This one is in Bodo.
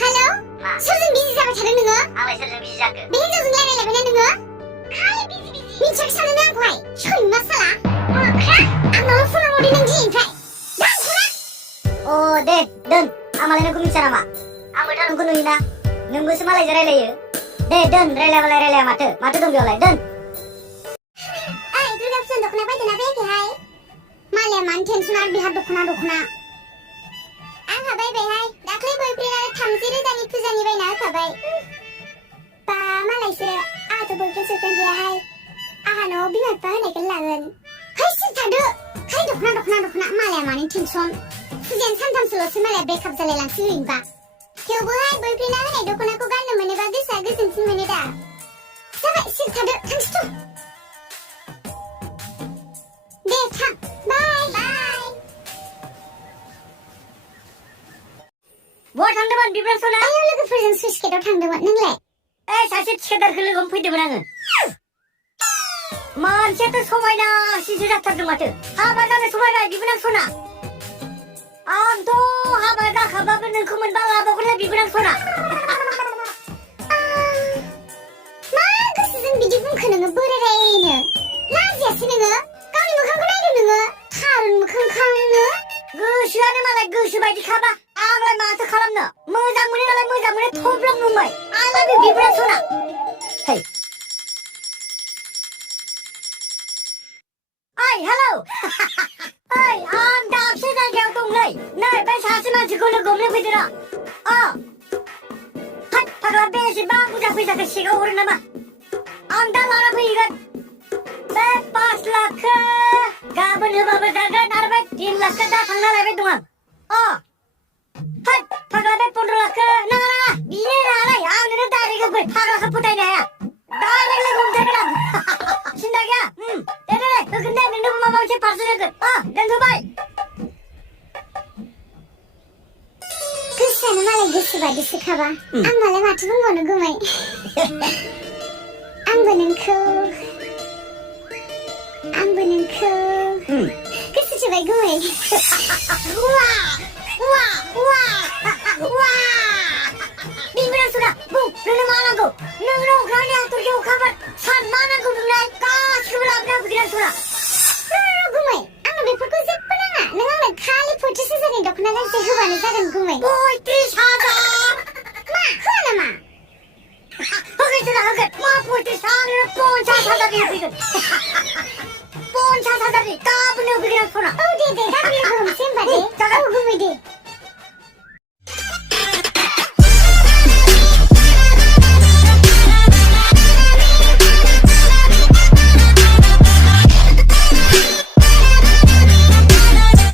हेलौ सोरजों बिजि जाबाय थादों नोङो? आंलाय सोरजों बिजि जाखो? बे हिनजावजों रायलायलायबायना नोङो? खालि बिजि मिथियाखै सानो ना आंखौहाय? सैमा साला आंनावल' फन हरबावदे नों दिनैनिफ्राय अ दे दोन आं मालाय नोंखौ मिथिया नामा? आंबो दा नोंखौ नुयोना नोंबोसो मालायजों रायलायो दे दोन रायलायाबालाय रायलाया माथो दं बेयावलाय दोन ओइ दुर्गा फुजानि दख'ना बायदोंना बायाखैहाय? मालाया मानो टेनसन आरो बिहा दख'ना आंहा बायबायहाय दाख्लै बयफ्रेन्डआनो 30,000नि फुजानि बायना होखाबाय बा मालायसो आंहाथ' बयफ्रेन्ड सयफ्रेन्ड गैयाहाय आंहा न'आव बिमा बिफा होनायखौनो लागोन है सिरि थादो खालि दख'ना मालाया मानो टेनसन फुजायानो सानथामसोल'सो मालाया ब्रेकआप जालायलांसै ओरैनोबा थेवबोहाय बयफ्रेन्डआ होनाय दख'नाखौ गाननो मोनोबा गोसोआ गोजोनसिन मोनो दा जाबाय सिरि थादो थांसै थ' दे थां बाय बहा थांदोंमोन बिब्रां सना? आयौ लोगोफोरजों सुइस गेटआव थांदोंमोन नोंलाय? सासे थिखादारखौ लोगो फैदोंमोन आङो मानसियाथ' समायनासिसो जाथारदों माथो हाबा जानो समायबाय बिबोनां सना आंथ' हाबा जाखाबाबो नोंखौ मोनबा लाबावगोनलाय बिबोनां सना मा गोसोजों बिदि बुंखो नोङो बोरायनो लाजियासै नोङो गावनि मोखांखौ नायदो नोङो थारुन मोखांखांनो गोसोआनो मालाय गोसो बायदिखाबा आंलाय माथो खालामनो मोजां मोनो नालाय मोजां मोनो थब्लं नुबाय आइ लाभ इउ बिबोनां सना hey ओइ हेलौ ओइ आं दाबसे जायगायाव दंलै नै बे सासे मानसिखौ लोगो हमनो फैदों र' हाय फाग्ला बेसेबां बुरजा फैसाखौ सिगाव हरो नामा आं दा लाना फैगोन बे 5 लाखखौ गाबोन होबाबो जागोन आरो बे 3 लाखखौ दा थांना लायबाय दं आं हाय फाग्ला बे 15 लाखखौ नाङा बिनो नालाय आं नोंनो डाइरेक्ट होफै फाग्लाखौ फोथायनो हाया डाइरेक्ट लोगो हमथारगोन आं सिन्था गैया दे होगोन दे नोंनोबो माबा मोनसे पार्सेल होगोन दोनथ'बाय गोसोआनो मालाय गोसो बायदिसोखाबा आं मालाय माथो बुंबावनो गुमै आंबो नोंखौ गोसो थोबाय गुमै बिबोनां सना बुं नोंनो मा नांगौ नोंनो अख्रांनि हाथरखि अखाफोर सान मा नांगौ नोंलाय गासिखौबो लाबोना होफैगोन आं सना गुमै आंनो बेफोरखौ जेबो नाङा नों आंनो खालि 35,000नि दख'ना गांसे होबानो जागोन गुमै 35,000 मा होआ नामा होगोन सना होगोन मा 35,000 50,000नि होफैगोन 50,000नि गाबोन होफैगोन आं सना औ दे गाबोन लोगो हमसै होमबा दे औ गुमै दे